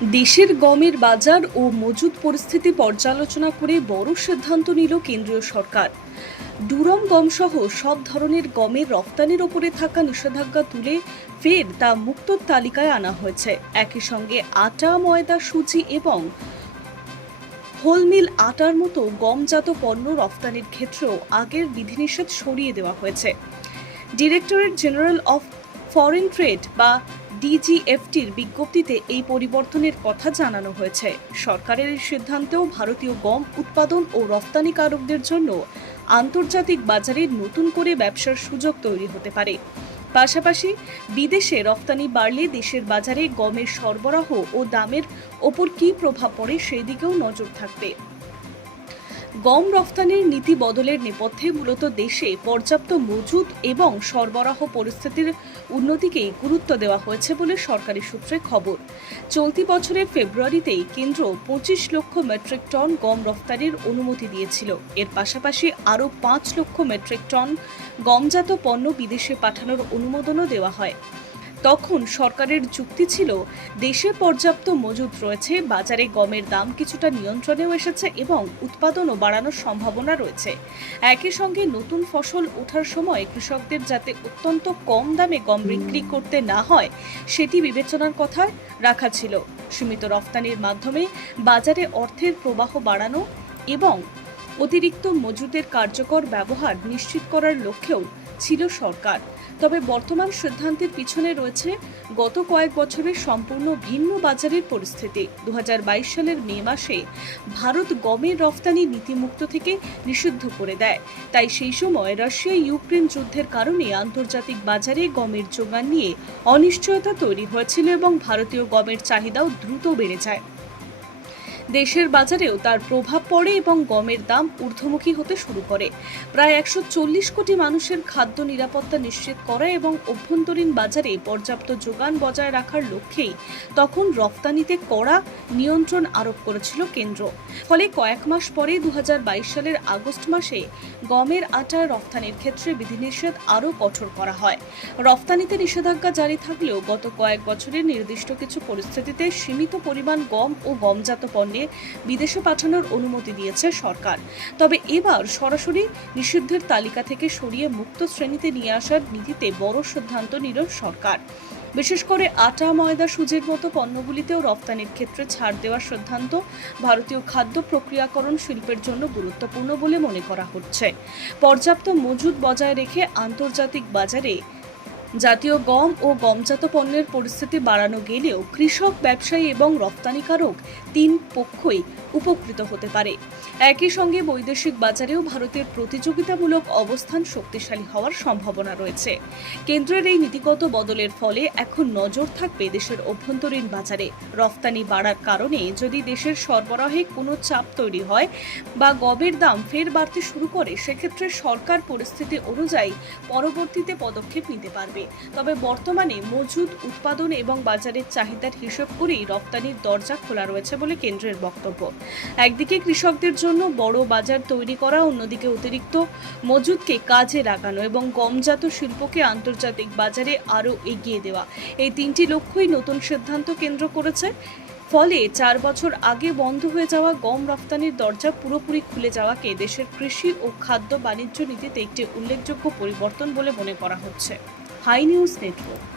দেশের গমের বাজার ও মজুত পরিস্থিতি পর্যালোচনা করে বড় সিদ্ধান্ত নিল কেন্দ্রীয় সরকার। ডুরম গম সহ সব ধরনের গমের রফতানির ওপরে থাকা নিষেধাজ্ঞা তুলে ফের তা মুক্ত তালিকায় আনা হয়েছে। একই সঙ্গে আটা, ময়দা, সুজি এবং হোলমিল আটার মতো গমজাত পণ্য রফতানির ক্ষেত্রেও আগের বিধিনিষেধ সরিয়ে দেওয়া হয়েছে। Directorate general of foreign trade বা ডিজিএফটির বিজ্ঞপ্তিতে এই পরিবর্তনের কথা জানানো হয়েছে। সরকারের এই সিদ্ধান্তেও ভারতীয় গম উৎপাদন ও রফতানিকারকদের জন্য আন্তর্জাতিক বাজারে নতুন করে ব্যবসার সুযোগ তৈরি হতে পারে। পাশাপাশি বিদেশে রফতানি বাড়লে দেশের বাজারে গমের সরবরাহ ও দামের ওপর কী প্রভাব পড়ে সেই দিকেও নজর থাকবে। গম রফতানির নীতি বদলের নেপথ্যে মূলত দেশে পর্যাপ্ত মজুত এবং সরবরাহ পরিস্থিতির উন্নতিকেই গুরুত্ব দেওয়া হয়েছে বলে সরকারি সূত্রে খবর। চলতি বছরের ফেব্রুয়ারিতেই কেন্দ্র 25 লক্ষ মেট্রিক টন গম রফতানির অনুমতি দিয়েছিল। এর পাশাপাশি আরও 5 লক্ষ মেট্রিক টন গমজাত পণ্য বিদেশে পাঠানোর অনুমোদনও দেওয়া হয়। তখন সরকারের যুক্তি ছিল, দেশে পর্যাপ্ত মজুত রয়েছে, বাজারে গমের দাম কিছুটা নিয়ন্ত্রণেও এসেছে এবং উৎপাদনও বাড়ানোর সম্ভাবনা রয়েছে। একই সঙ্গে নতুন ফসল ওঠার সময় কৃষকদের যাতে অত্যন্ত কম দামে গম বিক্রি করতে না হয় সেটি বিবেচনার কথা রাখা ছিল। সীমিত রফতানির মাধ্যমে বাজারে অর্থের প্রবাহ বাড়ানো এবং অতিরিক্ত মজুতের কার্যকর ব্যবহার নিশ্চিত করার লক্ষ্যেও ছিল সরকার। তবে বর্তমান সিদ্ধান্তের পিছনে রয়েছে গত কয়েক বছরের সম্পূর্ণ ভিন্ন বাজারের পরিস্থিতি। 2022 সালের মে মাসে ভারত গমের রফতানি নীতিমুক্ত থেকে নিষিদ্ধ করে দেয়। তাই সেই সময় রাশিয়া ইউক্রেন যুদ্ধের কারণে আন্তর্জাতিক বাজারে গমের যোগান নিয়ে অনিশ্চয়তা তৈরি হয়েছিল এবং ভারতীয় গমের চাহিদাও দ্রুত বেড়ে যায়। দেশের বাজারেও তার প্রভাব পড়ে এবং গমের দাম ঊর্ধ্বমুখী হতে শুরু করে। প্রায় 140 কোটি মানুষের খাদ্য নিরাপত্তা নিশ্চিত করা এবং অভ্যন্তরীণ বাজারে পর্যাপ্ত যোগান বজায় রাখার লক্ষ্যেই তখন রফতানিতে কড়া নিয়ন্ত্রণ আরোপ করেছিল কেন্দ্র। ফলে কয়েক মাস পরে 2022 সালের আগস্ট মাসে গমের আটার রফতানির ক্ষেত্রে বিধিনিষেধ আরও কঠোর করা হয়। রফতানিতে নিষেধাজ্ঞা জারি থাকলেও গত কয়েক বছরের নির্দিষ্ট কিছু পরিস্থিতিতে সীমিত পরিমাণ গম ও গমজাত পণ্য বিদেশে পাঠানোর অনুমতি দিয়েছে সরকার। তবে এবার সরাসরি নিষিদ্ধের তালিকা থেকে সরিয়ে মুক্ত শ্রেণীতে নিয়ে আসার নীতিতে বড় সিদ্ধান্ত নিল সরকার। বিশেষ করে আটা, ময়দা, সুজির মতো পণ্যগুলিতেও রফতানির ক্ষেত্রে ছাড় দেওয়ার সিদ্ধান্ত ভারতীয় খাদ্য প্রক্রিয়াকরণ শিল্পের জন্য গুরুত্বপূর্ণ বলে মনে করা হচ্ছে। পর্যাপ্ত মজুত বজায় রেখে আন্তর্জাতিক বাজারে জাতীয় গম ও গমজাত পণ্যের পরিস্থিতি বাড়ানো গেলেও কৃষক, ব্যবসায়ী এবং রপ্তানিকারক তিন পক্ষই উপকৃত হতে পারে। একই সঙ্গে বৈদেশিক বাজারেও ভারতের প্রতিযোগিতামূলক অবস্থান শক্তিশালী হওয়ার সম্ভাবনা রয়েছে। কেন্দ্রের এই নীতিগত বদলের ফলে এখন নজর থাকবে দেশের অভ্যন্তরীণ বাজারে। রফতানি বাড়ার কারণে যদি দেশের সরবরাহে কোনো চাপ তৈরি হয় বা গমের দাম ফের বাড়তে শুরু করে, সেক্ষেত্রে সরকার পরিস্থিতি অনুযায়ী পরবর্তীতে পদক্ষেপ নিতে পারবে। তবে বর্তমানে মজুদ, উৎপাদন এবং বাজারের চাহিদার হিসেব করেই রফতানির দরজা খোলা রয়েছে বলে কেন্দ্রের বক্তব্য। একদিকে কৃষকদের জন্য বড় বাজার তৈরি করা, অন্যদিকে অতিরিক্ত মজুদকে কাজে লাগানো এবং গমজাত শিল্পকে আন্তর্জাতিক বাজারে আরও এগিয়ে দেওয়া, এই তিনটি লক্ষ্যই নতুন সিদ্ধান্ত কেন্দ্র করেছে। ফলে 4 বছর আগে বন্ধ হয়ে যাওয়া গম রফতানির দরজা পুরোপুরি খুলে যাওয়াকে দেশের কৃষি ও খাদ্য বাণিজ্য নীতিতে একটি উল্লেখযোগ্য পরিবর্তন বলে মনে করা হচ্ছে। High news network.